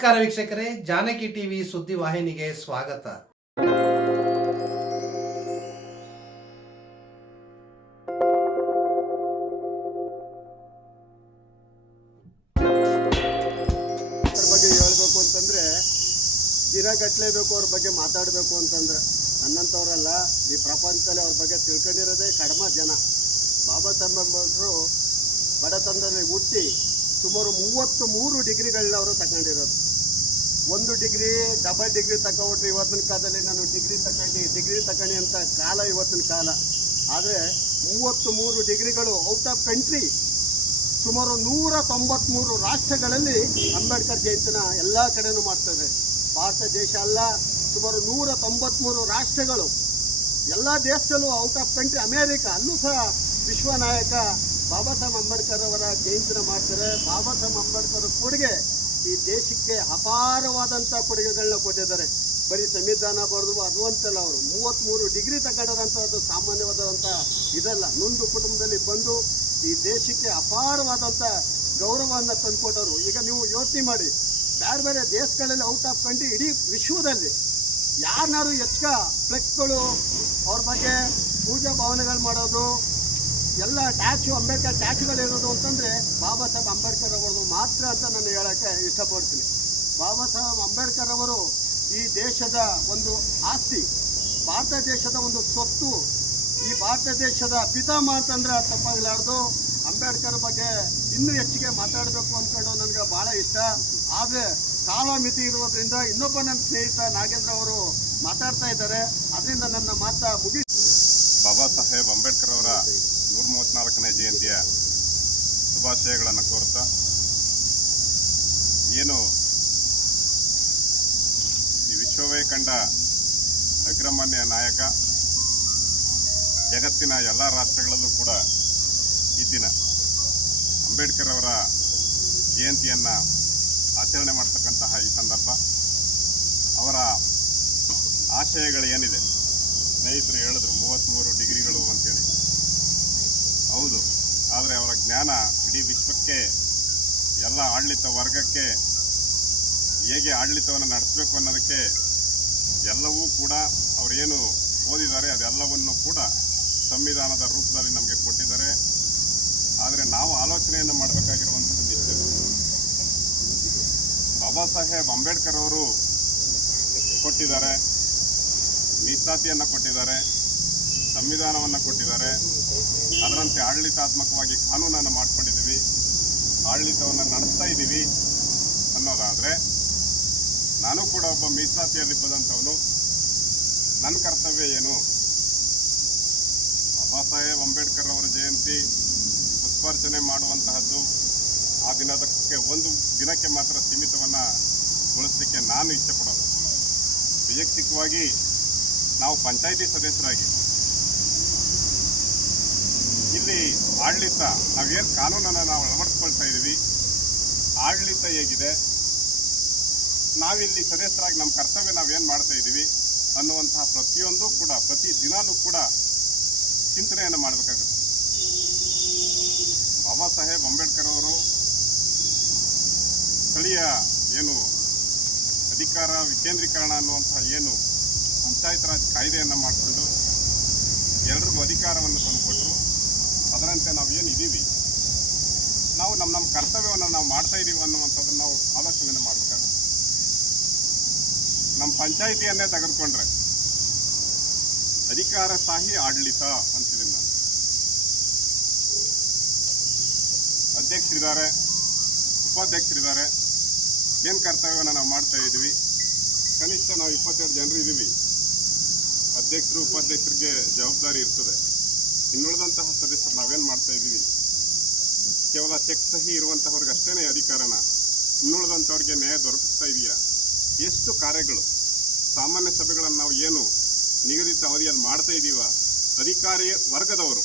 ನಮಸ್ಕಾರ ವೀಕ್ಷಕರೇ, ಜಾನಕಿ ಟಿವಿ ಸುದ್ದಿ ವಾಹಿನಿಗೆ ಸ್ವಾಗತ. ಬಗ್ಗೆ ಹೇಳ್ಬೇಕು ಅಂತಂದ್ರೆ, ದಿನ ಕಟ್ಟಲೇಬೇಕು ಅವ್ರ ಬಗ್ಗೆ ಮಾತಾಡಬೇಕು ಅಂತಂದ್ರೆ. ನನ್ನಂಥವ್ರಲ್ಲ ಈ ಪ್ರಪಂಚದಲ್ಲಿ ಅವ್ರ ಬಗ್ಗೆ ತಿಳ್ಕೊಂಡಿರೋದೇ ಕಡಿಮೆ ಜನ. ಬಾಬಾ ಸಾಹೇಬ್ರು ಬಡತನದಲ್ಲಿ ಹುಟ್ಟಿ ಸುಮಾರು ಮೂವತ್ತು ಮೂರು ಡಿಗ್ರಿಗಳನ್ನ ಅವರು ತಗೊಂಡಿರೋದು. ಒಂದು ಡಿಗ್ರಿ ಡಬಲ್ ಡಿಗ್ರಿ ತಗೊಂಡ್ರೆ ಇವತ್ತಿನ ಕಾಲದಲ್ಲಿ ನಾನು ಡಿಗ್ರಿ ತಗೊಂಡು ಡಿಗ್ರಿ ತಗೊಂಡು ಅಂತ ಕಾಲ ಇವತ್ತಿನ ಕಾಲ. ಆದರೆ ಮೂವತ್ತು ಮೂರು ಡಿಗ್ರಿಗಳು ಔಟ್ ಆಫ್ ಕಂಟ್ರಿ. ಸುಮಾರು ನೂರ ತೊಂಬತ್ತ್ಮೂರು ರಾಷ್ಟ್ರಗಳಲ್ಲಿ ಅಂಬೇಡ್ಕರ್ ಜಯಂತಿನ ಎಲ್ಲ ಕಡೆನೂ ಮಾಡ್ತದೆ. ಭಾರತ ದೇಶ ಅಲ್ಲ, ಸುಮಾರು ನೂರ ತೊಂಬತ್ತ್ಮೂರು ರಾಷ್ಟ್ರಗಳು. ಎಲ್ಲ ದೇಶದಲ್ಲೂ ಔಟ್ ಆಫ್ ಕಂಟ್ರಿ, ಅಮೇರಿಕ ಅಲ್ಲೂ ಸಹ ವಿಶ್ವ ನಾಯಕ ಬಾಬಾ ಸಾಹೇಬ್ ಅಂಬೇಡ್ಕರ್ ಅವರ ಜಯಂತಿನ ಮಾಡ್ತಾರೆ. ಬಾಬಾ ಸಾಹೇಬ್ ಅಂಬೇಡ್ಕರ್ ಕೊಡುಗೆ ಈ ದೇಶಕ್ಕೆ ಅಪಾರವಾದಂಥ ಕೊಡುಗೆಗಳನ್ನ ಕೊಟ್ಟಿದ್ದಾರೆ. ಬರೀ ಸಂವಿಧಾನ ಬರೆದು ಅದು ಅಂತಲ್ಲ ಅವರು. ಮೂವತ್ತ್ಮೂರು ಡಿಗ್ರಿ ತಗೊಂಡರಂಥದ್ದು ಸಾಮಾನ್ಯವಾದಂಥ ಇದಲ್ಲ. ನೊಂದು ಕುಟುಂಬದಲ್ಲಿ ಬಂದು ಈ ದೇಶಕ್ಕೆ ಅಪಾರವಾದಂಥ ಗೌರವವನ್ನು ತಂದುಕೊಟ್ಟರು ಈಗ ನೀವು ಯೋಚನೆ ಮಾಡಿ. ಬೇರೆ ಬೇರೆ ದೇಶಗಳಲ್ಲಿ ಔಟ್ ಆಫ್ ಕಂಟ್ರಿ ಇಡೀ ವಿಶ್ವದಲ್ಲಿ ಯಾರನ್ನಾರು ಹೆಚ್ಚ ಫ್ಲೆಕ್ಸ್ಗಳು ಅವ್ರ ಬಗ್ಗೆ ಪೂಜಾ ಭಾವನೆಗಳು ಮಾಡೋದು, ಎಲ್ಲ ಟ್ಯಾಚು ಅಂಬೇಡ್ಕರ್ ಟ್ಯಾಚುಗಳಿರೋದು ಅಂತಂದರೆ ಸಾಹೇಬ್ ಅಂಬೇಡ್ಕರ್ ಅವರದು ಮಾತ್ರ ಅಂತ ನಾನು ಹೇಳೋಕ್ಕೆ ಇಷ್ಟಪಡ್ತೀನಿ. ಬಾಬಾ ಸಾಹೇಬ್ ಅಂಬೇಡ್ಕರ್ ಅವರು ಈ ದೇಶದ ಒಂದು ಆಸ್ತಿ, ಭಾರತ ದೇಶದ ಒಂದು ಸ್ವತ್ತು ಈ ಭಾರತ ದೇಶದ ಪಿತಾಮ ಅಂತಂದ್ರೆ ತಪ್ಪಾಗಲಾರ್ದು ಅಂಬೇಡ್ಕರ್ ಬಗ್ಗೆ ಇನ್ನೂ ಹೆಚ್ಚಿಗೆ ಮಾತಾಡಬೇಕು ಅಂದ್ಕೊಂಡು ನನಗೆ ಭಾಳ ಇಷ್ಟ. ಆದರೆ ಕಾಲ ಮಿತಿ ಇರೋದ್ರಿಂದ ಇನ್ನೊಬ್ಬ ನನ್ನ ಸ್ನೇಹಿತ ನಾಗೇಂದ್ರ ಅವರು ಮಾತಾಡ್ತಾ ಇದ್ದಾರೆ. ಅದರಿಂದ ನನ್ನ ಮಾತ ಮುಗಿಸಿ ಬಾಬಾ ಸಾಹೇಬ್ ಅಂಬೇಡ್ಕರ್ ಅವರ ನೂರ ಮೂವತ್ತ್ನಾಲ್ಕನೇ ಜಯಂತಿಯ ಶುಭಾಶಯಗಳನ್ನು ಕೋರ್ತಾ ಏನು ಈ ವಿಶ್ವವೇ ಕಂಡ ಅಗ್ರಮಾನ್ಯ ನಾಯಕ, ಜಗತ್ತಿನ ಎಲ್ಲ ರಾಷ್ಟ್ರಗಳಲ್ಲೂ ಕೂಡ ಈ ದಿನ ಅಂಬೇಡ್ಕರ್ ಅವರ ಜಯಂತಿಯನ್ನು ಆಚರಣೆ ಮಾಡ್ತಕ್ಕಂತಹ ಈ ಸಂದರ್ಭ, ಅವರ ಆಶಯಗಳು ಏನಿದೆ ಸ್ನೇಹಿತರು ಹೇಳಿದ್ರು ಮೂವತ್ತ್ಮೂರು ಆದರೆ ಅವರ ಜ್ಞಾನ ಇಡೀ ವಿಶ್ವಕ್ಕೆ, ಎಲ್ಲ ಆಡಳಿತ ವರ್ಗಕ್ಕೆ ಹೇಗೆ ಆಡಳಿತವನ್ನು ನಡೆಸಬೇಕು ಅನ್ನೋದಕ್ಕೆ ಎಲ್ಲವೂ ಕೂಡ ಅವರೇನು ಓದಿದ್ದಾರೆ, ಅದೆಲ್ಲವನ್ನು ಕೂಡ ಸಂವಿಧಾನದ ರೂಪದಲ್ಲಿ ನಮಗೆ ಕೊಟ್ಟಿದ್ದಾರೆ. ಆದರೆ ನಾವು ಆಲೋಚನೆಯನ್ನು ಮಾಡಬೇಕಾಗಿರುವಂಥದ್ದು ಬಾಬಾ ಸಾಹೇಬ್ ಅಂಬೇಡ್ಕರ್ ಅವರು ಕೊಟ್ಟಿದ್ದಾರೆ ಮೀಸಾತಿಯನ್ನು ಕೊಟ್ಟಿದ್ದಾರೆ, ಸಂವಿಧಾನವನ್ನು ಕೊಟ್ಟಿದ್ದಾರೆ. ಅದರಂತೆ ಆಡಳಿತಾತ್ಮಕವಾಗಿ ಕಾನೂನನ್ನು ಮಾಡ್ಕೊಂಡಿದ್ದೀವಿ. ಆಡಳಿತವನ್ನು ನಡೆಸ್ತಾ ಇದ್ದೀವಿ ಅನ್ನೋದಾದರೆ, ನಾನು ಕೂಡ ಒಬ್ಬ ಮೀಸಲಾತಿಯಲ್ಲಿ ಬಂದಂಥವನು ನನ್ನ ಕರ್ತವ್ಯ ಏನು? ಬಾಬಾ ಸಾಹೇಬ್ ಅಂಬೇಡ್ಕರ್ ಅವರ ಜಯಂತಿ ಪುಷ್ಪಾರ್ಚನೆ ಮಾಡುವಂತಹದ್ದು, ಆ ದಿನದಕ್ಕೆ ಒಂದು ದಿನಕ್ಕೆ ಮಾತ್ರ ಸೀಮಿತವನ್ನು ಗೊಳಿಸಲಿಕ್ಕೆ ನಾನು ಇಚ್ಛೆ ವೈಯಕ್ತಿಕವಾಗಿ ನಾವು ಪಂಚಾಯಿತಿ ಸದಸ್ಯರಾಗಿ ಇಲ್ಲಿ ಆಡಳಿತ, ನಾವೇನು ಕಾನೂನನ್ನು ನಾವು ಅಳವಡಿಸ್ಕೊಳ್ತಾ ಇದ್ದೀವಿ ಆಡಳಿತ ಹೇಗಿದೆ? ನಾವಿಲ್ಲಿ ಸದಸ್ಯರಾಗಿ ನಮ್ಮ ಕರ್ತವ್ಯ ನಾವೇನು ಮಾಡ್ತಾ ಇದ್ದೀವಿ ಅನ್ನುವಂತಹ ಪ್ರತಿಯೊಂದು ಕೂಡ, ಪ್ರತಿ ದಿನಾಲೂ ಕೂಡ ಚಿಂತನೆಯನ್ನು ಮಾಡಬೇಕಾಗುತ್ತೆ. ಬಾಬಾ ಸಾಹೇಬ್ ಅಂಬೇಡ್ಕರ್ ಅವರು ಸ್ಥಳೀಯ ಏನು ಅಧಿಕಾರ ವಿಕೇಂದ್ರೀಕರಣ ಅನ್ನುವಂತಹ ಏನು ಪಂಚಾಯತ್ ರಾಜ್ ಕಾಯ್ದೆಯನ್ನು ಮಾಡಿಕೊಂಡು ಎಲ್ರಿಗೂ ಅಧಿಕಾರವನ್ನು ತಂದುಕೊಟ್ರು ಅದರಂತೆ ನಾವು ಏನು ಇದ್ದೀವಿ ನಾವು ನಮ್ಮ ನಮ್ಮ ಕರ್ತವ್ಯವನ್ನು ನಾವು ಮಾಡ್ತಾ ಇದ್ದೀವಿ ಅನ್ನುವಂಥದ್ದನ್ನು ನಾವು ಆಲೋಚನೆ ಮಾಡಬೇಕಾಗುತ್ತೆ. ನಮ್ಮ ಪಂಚಾಯಿತಿಯನ್ನೇ ತೆಗೆದುಕೊಂಡ್ರೆ ಅಧಿಕಾರ ಸಾಹಿ ಆಡಳಿತ ಅಂತಿದ್ದೀನಿ ನಾನು. ಅಧ್ಯಕ್ಷರಿದ್ದಾರೆ, ಉಪಾಧ್ಯಕ್ಷರಿದ್ದಾರೆ. ಏನು ಕರ್ತವ್ಯವನ್ನು ನಾವು ಮಾಡ್ತಾ ಇದ್ದೀವಿ? ಕನಿಷ್ಠ ನಾವು ಇಪ್ಪತ್ತೆರಡು ಜನರು ಇದ್ದೀವಿ. ಅಧ್ಯಕ್ಷರು, ಉಪಾಧ್ಯಕ್ಷರಿಗೆ ಜವಾಬ್ದಾರಿ ಇರ್ತದೆ. ಇನ್ನುಳಿದಂತಹ ಸದಸ್ಯರು ನಾವೇನು ಮಾಡ್ತಾ ಇದ್ದೀವಿ? ಕೇವಲ ಚೆಕ್ ಸಹಿ ಇರುವಂತಹವ್ರಿಗೆ ಅಷ್ಟೇ ಅಧಿಕಾರನ. ಇನ್ನುಳಿದಂಥವ್ರಿಗೆ ನ್ಯಾಯ ದೊರಕಿಸ್ತಾ ಇದೆಯಾ? ಎಷ್ಟು ಕಾರ್ಯಗಳು, ಸಾಮಾನ್ಯ ಸಭೆಗಳನ್ನು ನಾವು ಏನು ನಿಗದಿತ ಅವಧಿಯಲ್ಲಿ ಮಾಡ್ತಾ ಇದ್ದೀವ ಅಧಿಕಾರಿ ವರ್ಗದವರು